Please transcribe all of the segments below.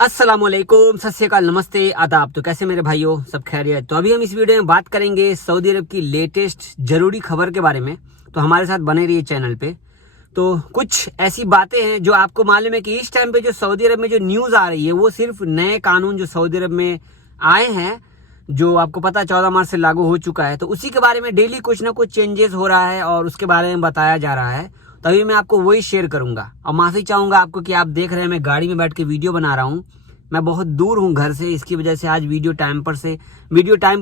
अस्सलामुअलैकुम, सत श्री अकाल, नमस्ते, आदाब। तो कैसे मेरे भाइयों, सब खैरियत। तो अभी हम इस वीडियो में बात करेंगे सऊदी अरब की लेटेस्ट जरूरी खबर के बारे में। तो हमारे साथ बने रहिए चैनल पे। तो कुछ ऐसी बातें हैं जो आपको मालूम है कि इस टाइम पे जो सऊदी अरब में जो न्यूज आ रही है वो सिर्फ नए कानून जो सऊदी अरब में आए हैं, जो आपको पता 14 मार्च से लागू हो चुका है, तो उसी के बारे में डेली कुछ ना कुछ चेंजेस हो रहा है और उसके बारे में बताया जा रहा है। तभी मैं आपको वही शेयर करूंगा। और माफी चाहूंगा आपको कि आप देख रहे हैं मैं गाड़ी में बैठ के वीडियो बना रहा हूँ। मैं बहुत दूर हूँ घर से, इसकी वजह से आज वीडियो टाइम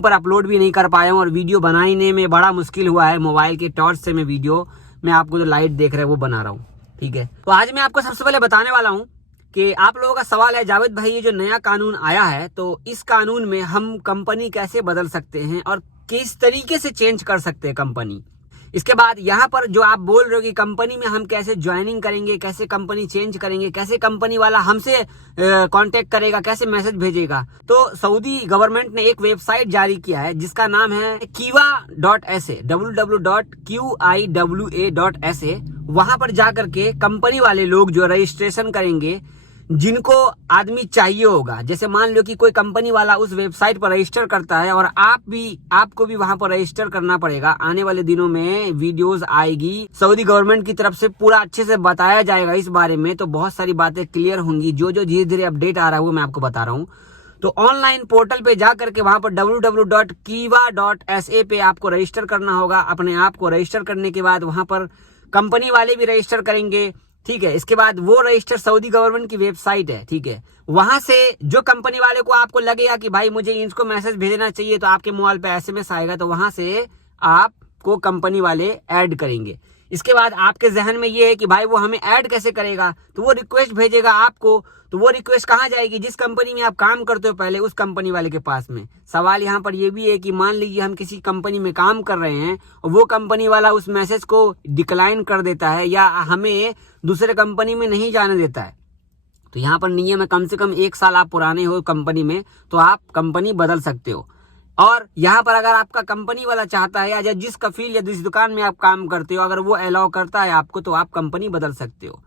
पर अपलोड भी नहीं कर पाया हूँ और वीडियो बनाने में बड़ा मुश्किल हुआ है। मोबाइल के टॉर्च से मैं आपको जो लाइट देख रहे हैं वो बना रहा हूँ। ठीक है, तो आज मैं आपको सबसे पहले बताने वाला हूँ कि आप लोगों का सवाल है, जावेद भाई ये जो नया कानून आया है तो इस कानून में हम कंपनी कैसे बदल सकते हैं और किस तरीके से चेंज कर सकते हैं कंपनी। इसके बाद यहाँ पर जो आप बोल रहे हो कि कंपनी में हम कैसे ज्वाइनिंग करेंगे, कैसे कंपनी चेंज करेंगे, कैसे कंपनी वाला हमसे कांटेक्ट करेगा, कैसे मैसेज भेजेगा। तो सऊदी गवर्नमेंट ने एक वेबसाइट जारी किया है जिसका नाम है kiwa.sa, www.kiwa.sa। वहां पर जाकर के कंपनी वाले लोग जो रजिस्ट्रेशन करेंगे, जिनको आदमी चाहिए होगा, जैसे मान लो कि कोई कंपनी वाला उस वेबसाइट पर रजिस्टर करता है और आपको भी वहां पर रजिस्टर करना पड़ेगा। आने वाले दिनों में वीडियोस आएगी, सऊदी गवर्नमेंट की तरफ से पूरा अच्छे से बताया जाएगा इस बारे में। तो बहुत सारी बातें क्लियर होंगी। जो धीरे धीरे अपडेट आ रहा है वो मैं आपको बता रहा हूँ। तो ऑनलाइन पोर्टल पे जाकर के वहां पर www.kiwa.sa पे आपको रजिस्टर करना होगा। अपने आप को रजिस्टर करने के बाद वहां पर कंपनी वाले भी रजिस्टर करेंगे। ठीक है, इसके बाद वो रजिस्टर सऊदी गवर्नमेंट की वेबसाइट है। ठीक है, वहां से जो कंपनी वाले को आपको लगेगा कि भाई मुझे इनको मैसेज भेजना चाहिए, तो आपके मोबाइल पे एसएमएस आएगा, तो वहां से आपको कंपनी वाले ऐड करेंगे। इसके बाद आपके जहन में ये है कि भाई वो हमें ऐड कैसे करेगा, तो वो रिक्वेस्ट भेजेगा आपको। तो वो रिक्वेस्ट कहाँ जाएगी? जिस कंपनी में आप काम करते हो पहले, उस कंपनी वाले के पास में। सवाल यहाँ पर ये भी है कि मान लीजिए हम किसी कंपनी में काम कर रहे हैं और वो कंपनी वाला उस मैसेज को डिक्लाइन कर देता है या हमें दूसरे कंपनी में नहीं जाने देता है, तो यहाँ पर नियम है कम से कम 1 साल आप पुराने हो कंपनी में तो आप कंपनी बदल सकते हो। और यहाँ पर अगर आपका कंपनी वाला चाहता है या जिस कफील या जिस दुकान में आप काम करते हो, अगर वो अलाउ करता है आपको, तो आप कंपनी बदल सकते हो।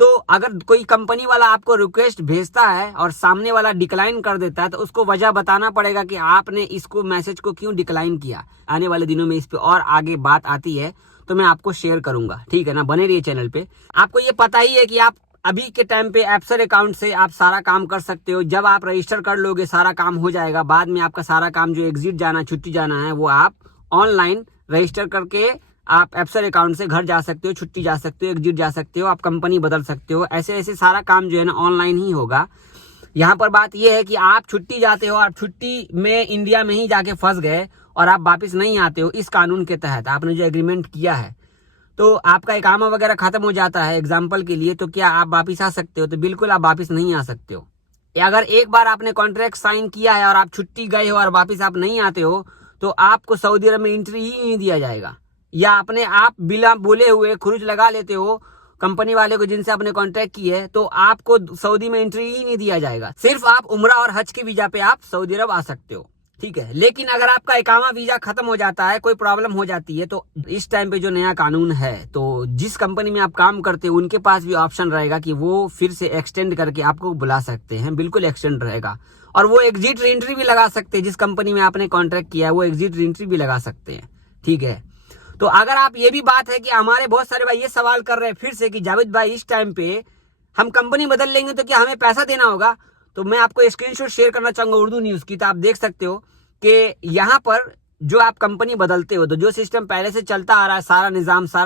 तो अगर कोई कंपनी वाला आपको रिक्वेस्ट भेजता है और सामने वाला डिक्लाइन कर देता है, तो उसको वजह बताना पड़ेगा कि आपने इसको मैसेज को क्यों डिक्लाइन किया। आने वाले दिनों में इस पे और आगे बात आती है तो मैं आपको शेयर करूंगा। ठीक है ना, बने रहिए चैनल पे। आपको ये पता ही है कि आप अभी के टाइम पे एप्सर अकाउंट से आप सारा काम कर सकते हो। जब आप रजिस्टर कर लोगे सारा काम हो जाएगा। बाद में आपका सारा काम जो एग्जिट जाना, छुट्टी जाना है, वो आप ऑनलाइन रजिस्टर करके आप एप्सर अकाउंट से घर जा सकते हो, छुट्टी जा सकते हो, एग्जिट जा सकते हो, आप कंपनी बदल सकते हो। ऐसे सारा काम जो है ना ऑनलाइन ही होगा। यहाँ पर बात यह है कि आप छुट्टी जाते हो, आप छुट्टी में इंडिया में ही जाके फंस गए और आप वापस नहीं आते हो, इस कानून के तहत आपने जो एग्रीमेंट किया है, तो आपका इकामा वगैरह खत्म हो जाता है एग्जाम्पल के लिए, तो क्या आप वापस आ सकते हो? तो बिल्कुल आप वापस नहीं आ सकते हो। अगर एक बार आपने कॉन्ट्रैक्ट साइन किया है और आप छुट्टी गए हो और वापस आप नहीं आते हो, तो आपको सऊदी अरब में एंट्री ही नहीं दिया जाएगा। या अपने आप बिना बोले हुए खुरुज लगा लेते हो कंपनी वाले को जिनसे आपने कॉन्ट्रैक्ट की है, तो आपको सऊदी में एंट्री ही नहीं दिया जाएगा। सिर्फ आप उम्रा और हज के वीजा पे आप सऊदी अरब आ सकते हो। ठीक है, लेकिन अगर आपका इकामा वीजा खत्म हो जाता है, कोई प्रॉब्लम हो जाती है, तो इस टाइम पे जो नया कानून है, तो जिस कंपनी में आप काम करते हो उनके पास भी ऑप्शन रहेगा कि वो फिर से एक्सटेंड करके आपको बुला सकते हैं। बिल्कुल एक्सटेंड रहेगा। और वो एग्जिट एंट्री भी लगा सकते हैं। जिस कंपनी में आपने कॉन्ट्रैक्ट किया है वो एग्जिट एंट्री भी लगा सकते हैं। ठीक है, तो अगर आप ये भी बात है कि हमारे बहुत सारे भाई ये सवाल कर रहे हैं फिर से कि जावेद भाई इस टाइम पे हम कंपनी बदल लेंगे तो क्या हमें पैसा देना होगा, तो मैं आपको स्क्रीनशॉट शेयर करना चाहूंगा उर्दू न्यूज की। तो आप देख सकते हो कि यहाँ पर जो आप कंपनी बदलते हो, तो जो सिस्टम पहले से चलता आ रहा है, सारा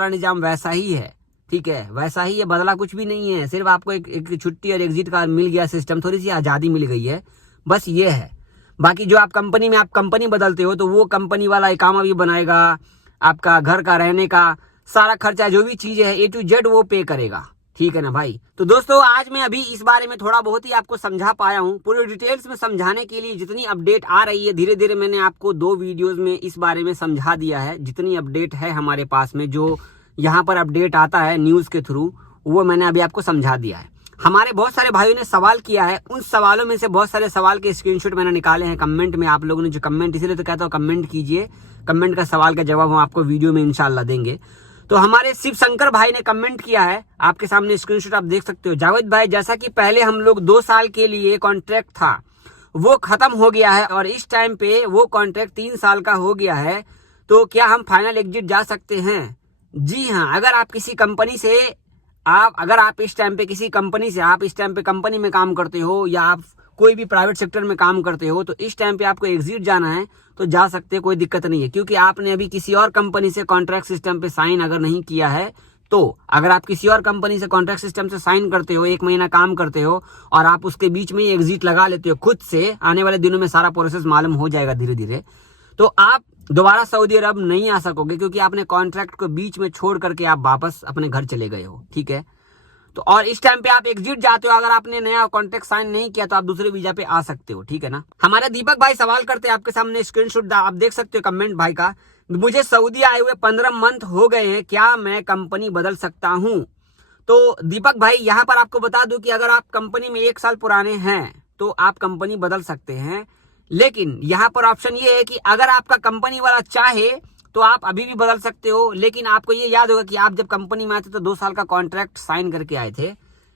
निजाम वैसा ही है। ठीक है, वैसा ही है, बदला कुछ भी नहीं है। सिर्फ आपको एक छुट्टी और एग्जिट का मिल गया सिस्टम, थोड़ी सी आजादी मिल गई है, बस ये है। बाकी जो आप कंपनी बदलते हो, तो वो कंपनी वाला इकामा भी बनाएगा, आपका घर का रहने का सारा खर्चा जो भी चीजें है A to Z वो पे करेगा। ठीक है ना भाई। तो दोस्तों आज मैं अभी इस बारे में थोड़ा बहुत ही आपको समझा पाया हूँ। पूरे डिटेल्स में समझाने के लिए जितनी अपडेट आ रही है, धीरे धीरे मैंने आपको 2 वीडियोस में इस बारे में समझा दिया है। जितनी अपडेट है हमारे पास में, जो यहाँ पर अपडेट आता है न्यूज के थ्रू, वो मैंने अभी आपको समझा दिया है। हमारे बहुत सारे भाइयों ने सवाल किया है, उन सवालों में से बहुत सारे सवाल के स्क्रीनशॉट मैंने निकाले हैं कमेंट में। आप लोगों ने जो कमेंट, इसीलिए तो कहता हूँ कमेंट कीजिए, कमेंट का सवाल का जवाब हम आपको वीडियो में इंशाल्लाह देंगे। तो हमारे शिव शंकर भाई ने कमेंट किया है, आपके सामने स्क्रीनशॉट आप देख सकते हो। जावेद भाई, जैसा कि पहले हम लोग 2 साल के लिए कॉन्ट्रैक्ट था वो खत्म हो गया है और इस टाइम पे वो कॉन्ट्रैक्ट 3 साल का हो गया है, तो क्या हम फाइनल एग्जिट जा सकते हैं? जी हाँ, अगर आप किसी कंपनी से अगर आप इस टाइम पे किसी कंपनी से, आप इस टाइम पे कंपनी में काम करते हो या आप कोई भी प्राइवेट सेक्टर में काम करते हो, तो इस टाइम पे आपको एग्जिट जाना है तो जा सकते हैं, कोई दिक्कत नहीं है। क्योंकि आपने अभी किसी और कंपनी से कॉन्ट्रैक्ट सिस्टम पे साइन अगर नहीं किया है, तो अगर आप किसी और कंपनी से कॉन्ट्रैक्ट सिस्टम से साइन करते हो, 1 महीना काम करते हो और आप उसके बीच में ही एग्जिट लगा लेते हो खुद से, आने वाले दिनों में सारा प्रोसेस मालूम हो जाएगा धीरे धीरे, तो आप दोबारा सऊदी अरब नहीं आ सकोगे, क्योंकि आपने कॉन्ट्रैक्ट को बीच में छोड़ करके आप वापस अपने घर चले गए हो। ठीक है, तो और इस टाइम पे आप एग्जिट जाते हो, अगर आपने नया कॉन्ट्रैक्ट साइन नहीं किया तो आप दूसरे वीजा पे आ सकते हो। ठीक है ना। हमारे दीपक भाई सवाल करते हैं, आपके सामने स्क्रीनशॉट आप देख सकते हो कमेंट भाई का। मुझे सऊदी आए हुए 15 मंथ हो गए हैं, क्या मैं कंपनी बदल सकता हूं? तो दीपक भाई, यहां पर आपको बता दूं कि अगर आप कंपनी में 1 साल पुराने हैं तो आप कंपनी बदल सकते हैं, लेकिन यहाँ पर ऑप्शन ये है कि अगर आपका कंपनी वाला चाहे तो आप अभी भी बदल सकते हो। लेकिन आपको ये याद होगा कि आप जब कंपनी में आए थे तो 2 साल का कॉन्ट्रैक्ट साइन करके आए थे,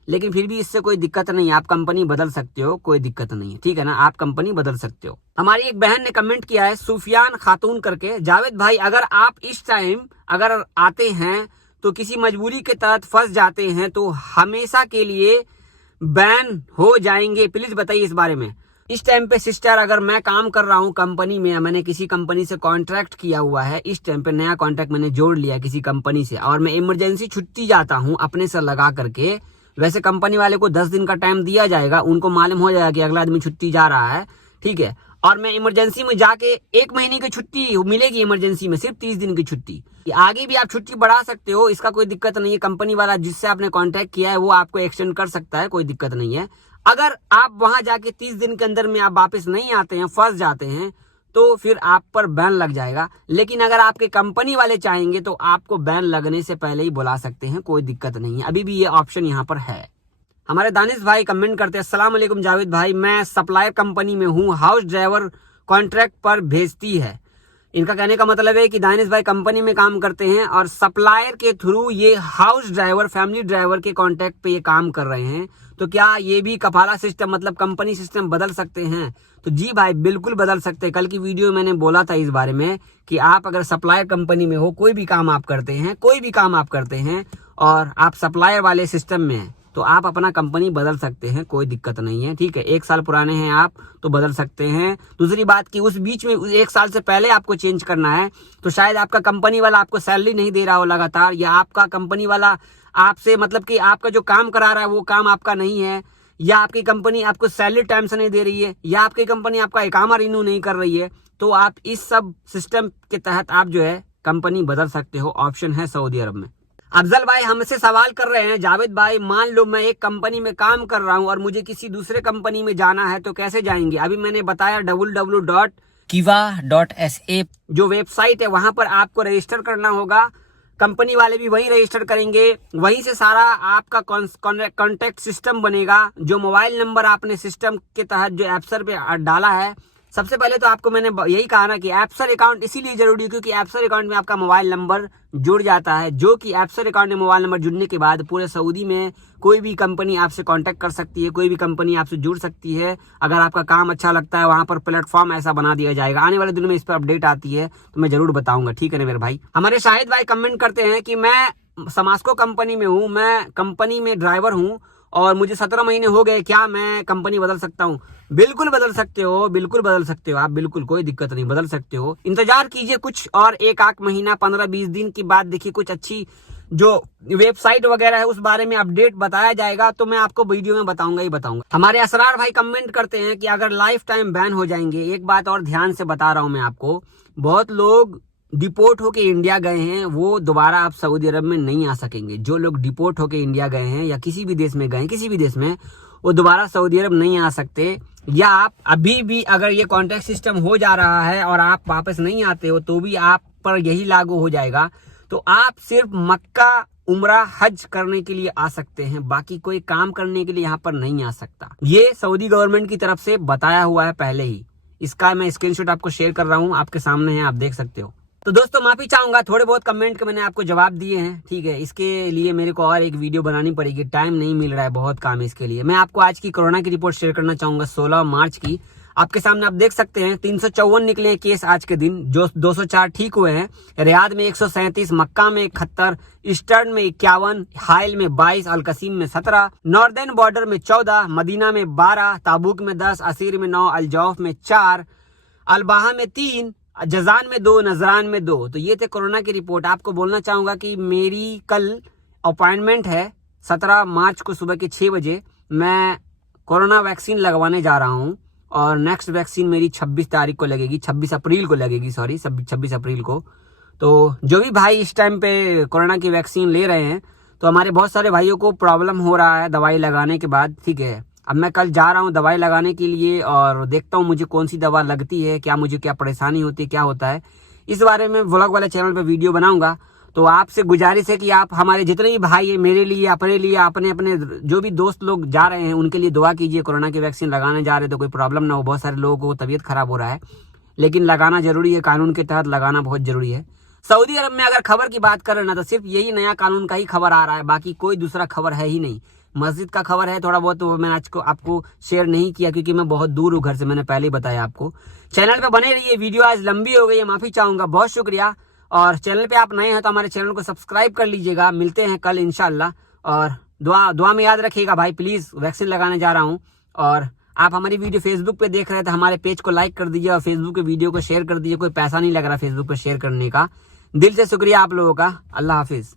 लेकिन फिर भी इससे कोई दिक्कत नहीं है, आप कंपनी बदल सकते हो, कोई दिक्कत नहीं है। ठीक है ना, आप कंपनी बदल सकते हो। हमारी एक बहन ने कमेंट किया है, सुफियान खातून करके, जावेद भाई अगर आप इस टाइम अगर आते हैं तो किसी मजबूरी के तहत फंस जाते हैं तो हमेशा के लिए बैन हो जाएंगे, प्लीज बताइए इस बारे में। इस टाइम पे सिस्टर, अगर मैं काम कर रहा हूँ कंपनी में, मैंने किसी कंपनी से कॉन्ट्रैक्ट किया हुआ है, इस टाइम पे नया कॉन्ट्रैक्ट मैंने जोड़ लिया किसी कंपनी से, और मैं इमरजेंसी छुट्टी जाता हूँ अपने से लगा करके, वैसे कंपनी वाले को 10 दिन का टाइम दिया जाएगा, उनको मालूम हो जाएगा कि अगला आदमी छुट्टी जा रहा है। ठीक है, और मैं इमरजेंसी में जाके 1 महीने की छुट्टी मिलेगी, इमरजेंसी में सिर्फ 30 दिन की छुट्टी। आगे भी आप छुट्टी बढ़ा सकते हो, इसका कोई दिक्कत नहीं है। कंपनी वाला जिससे आपने कॉन्ट्रैक्ट किया है वो आपको एक्सटेंड कर सकता है, कोई दिक्कत नहीं है। अगर आप वहां जाके 30 दिन के अंदर में आप वापस नहीं आते हैं, फंस जाते हैं, तो फिर आप पर बैन लग जाएगा। लेकिन अगर आपके कंपनी वाले चाहेंगे तो आपको बैन लगने से पहले ही बुला सकते हैं, कोई दिक्कत नहीं है, अभी भी ये ऑप्शन यहाँ पर है। हमारे दानिश भाई कमेंट करते हैं, अस्सलाम वालेकुम जावेद भाई, मैं सप्लायर कंपनी में हूँ, हाउस ड्राइवर कॉन्ट्रैक्ट पर भेजती है। इनका कहने का मतलब है कि दानिश भाई कंपनी में काम करते हैं और सप्लायर के थ्रू ये हाउस ड्राइवर, फैमिली ड्राइवर के कॉन्ट्रैक्ट पे ये काम कर रहे हैं, तो क्या ये भी कफाला सिस्टम मतलब कंपनी सिस्टम बदल सकते हैं? तो जी भाई, बिल्कुल बदल सकते हैं। कल की वीडियो में मैंने बोला था इस बारे में कि आप अगर सप्लायर कंपनी में हो, कोई भी काम आप करते हैं और आप सप्लायर वाले सिस्टम में हैं, तो आप अपना कंपनी बदल सकते हैं, कोई दिक्कत नहीं है। ठीक है, 1 साल पुराने हैं आप तो बदल सकते हैं। दूसरी बात कि उस बीच में 1 साल से पहले आपको चेंज करना है तो शायद आपका कंपनी वाला आपको सैलरी नहीं दे रहा हो लगातार, या आपका कंपनी वाला आपसे मतलब कि आपका जो काम करा रहा है वो काम आपका नहीं है, या आपकी कंपनी आपको सैलरी टाइम से नहीं दे रही है, या आपकी कंपनी आपका इकामा रिन्यू नहीं कर रही है, तो आप इस सब सिस्टम के तहत आप जो है कंपनी बदल सकते हो। ऑप्शन है सऊदी अरब में। अफजल भाई हमसे सवाल कर रहे हैं, जावेद भाई मान लो मैं एक कंपनी में काम कर रहा हूं और मुझे किसी दूसरे कंपनी में जाना है तो कैसे जाएंगे? अभी मैंने बताया www.kiva.sa जो वेबसाइट है वहां पर आपको रजिस्टर करना होगा। कंपनी वाले भी वहीं रजिस्टर करेंगे, वहीं से सारा आपका कॉन्टैक्ट सिस्टम बनेगा। जो मोबाइल नंबर आपने सिस्टम के तहत जो एप्सर पे डाला है, सबसे पहले तो आपको मैंने यही कहा ना कि एप्सर अकाउंट इसीलिए जरूरी है क्योंकि एप्सर अकाउंट में आपका मोबाइल नंबर जुड़ जाता है, जो कि एप्सर अकाउंट में मोबाइल नंबर जुड़ने के बाद पूरे सऊदी में कोई भी कंपनी आपसे कांटेक्ट कर सकती है, कोई भी कंपनी आपसे जुड़ सकती है। अगर आपका काम अच्छा लगता है वहां पर प्लेटफॉर्म ऐसा बना दिया जाएगा। आने वाले दिनों में इस पर अपडेट आती है तो मैं जरूर बताऊंगा। ठीक है ना मेरे भाई। हमारे शाहिद भाई कमेंट करते हैं कि मैं समास्को कंपनी में हूँ, मैं कंपनी में ड्राइवर हूँ और मुझे 17 महीने हो गए, क्या मैं कंपनी बदल सकता हूँ? बिल्कुल बदल सकते हो, बिल्कुल बदल सकते हो आप, बिल्कुल कोई दिक्कत नहीं, बदल सकते हो। इंतजार कीजिए कुछ और 1 महीना 15-20 दिन की बाद देखिए कुछ अच्छी जो वेबसाइट वगैरह है उस बारे में अपडेट बताया जाएगा तो मैं आपको वीडियो में बताऊंगा ही बताऊंगा। हमारे असरार भाई कमेंट करते हैं कि अगर लाइफ टाइम बैन हो जाएंगे, एक बात और ध्यान से बता रहा हूं मैं आपको, बहुत लोग डिपोर्ट होके इंडिया गए हैं वो दोबारा आप सऊदी अरब में नहीं आ सकेंगे। जो लोग डिपोर्ट होके इंडिया गए हैं या किसी भी देश में गए, किसी भी देश में, वो दोबारा सऊदी अरब नहीं आ सकते। या आप अभी भी अगर ये कॉन्ट्रैक्ट सिस्टम हो जा रहा है और आप वापस नहीं आते हो तो भी आप पर यही लागू हो जाएगा। तो आप सिर्फ मक्का उम्रा हज करने के लिए आ सकते हैं, बाकी कोई काम करने के लिए यहाँ पर नहीं आ सकता। ये सऊदी गवर्नमेंट की तरफ से बताया हुआ है पहले ही। इसका मैं स्क्रीनशॉट आपको शेयर कर रहा हूँ, आपके सामने है, आप देख सकते हो। तो दोस्तों माफी चाहूंगा, थोड़े बहुत कमेंट के मैंने आपको जवाब दिए हैं, ठीक है। इसके लिए मेरे को और एक वीडियो बनानी पड़ेगी, टाइम नहीं मिल रहा है, बहुत काम है इसके लिए। मैं आपको आज की कोरोना की रिपोर्ट शेयर करना चाहूंगा 16 मार्च की। आपके सामने आप देख सकते हैं 354 निकले हैं केस आज के दिन, जो 204 ठीक हुए हैं। रियाद में 137, मक्का में 71, ईस्टर्न में 51, हाइल में 22, अलकसीम में 17, नॉर्दर्न बॉर्डर में 14, मदीना में 12, ताबुक में 10, असीर में 9, अल-जौफ में 4, अलबाहा में 3, जजान में 2, नजरान में 2। तो ये थे कोरोना की रिपोर्ट। आपको बोलना चाहूंगा कि मेरी कल अपॉइंटमेंट है 17 मार्च को सुबह के 6 बजे। मैं कोरोना वैक्सीन लगवाने जा रहा हूं और नेक्स्ट वैक्सीन मेरी 26 तारीख को लगेगी, 26 अप्रैल को लगेगी, सॉरी 26 अप्रैल को। तो जो भी भाई इस टाइम पे कोरोना की वैक्सीन ले रहे हैं, तो हमारे बहुत सारे भाइयों को प्रॉब्लम हो रहा है दवाई लगाने के बाद, ठीक है। अब मैं कल जा रहा हूँ दवाई लगाने के लिए और देखता हूँ मुझे कौन सी दवा लगती है, मुझे क्या परेशानी होती है, क्या होता है, इस बारे में व्लॉग वाले चैनल पे वीडियो बनाऊंगा। तो आपसे गुजारिश है कि आप हमारे जितने भी भाई है, मेरे लिए, अपने लिए, अपने अपने जो भी दोस्त लोग जा रहे हैं उनके लिए दुआ कीजिए। कोरोना की वैक्सीन लगाने जा रहे तो कोई प्रॉब्लम ना हो। बहुत सारे लोगों को तबीयत खराब हो रहा है, लेकिन लगाना जरूरी है, कानून के तहत लगाना बहुत जरूरी है। सऊदी अरब में अगर खबर की बात करें ना, तो सिर्फ यही नया कानून का ही खबर आ रहा है, बाकी कोई दूसरा खबर है ही नहीं। मस्जिद का खबर है थोड़ा बहुत, तो मैंने आज को आपको शेयर नहीं किया क्योंकि मैं बहुत दूर हूँ घर से, मैंने पहले ही बताया आपको। चैनल पे बने रहिए, वीडियो आज लंबी हो गई है, माफी चाहूंगा, बहुत शुक्रिया। और चैनल पे आप नए हैं तो हमारे चैनल को सब्सक्राइब कर लीजिएगा। मिलते हैं कल इंशाल्लाह, और दुआ में याद रखिएगा भाई, प्लीज वैक्सीन लगाने जा रहा हूँ। और आप हमारी वीडियो फेसबुक पे देख रहे हैं तो हमारे पेज को लाइक कर दीजिए और फेसबुक के वीडियो को शेयर कर दीजिए। कोई पैसा नहीं लग रहा फेसबुक पे शेयर करने का, दिल से शुक्रिया आप लोगों का। अल्लाह हाफिज।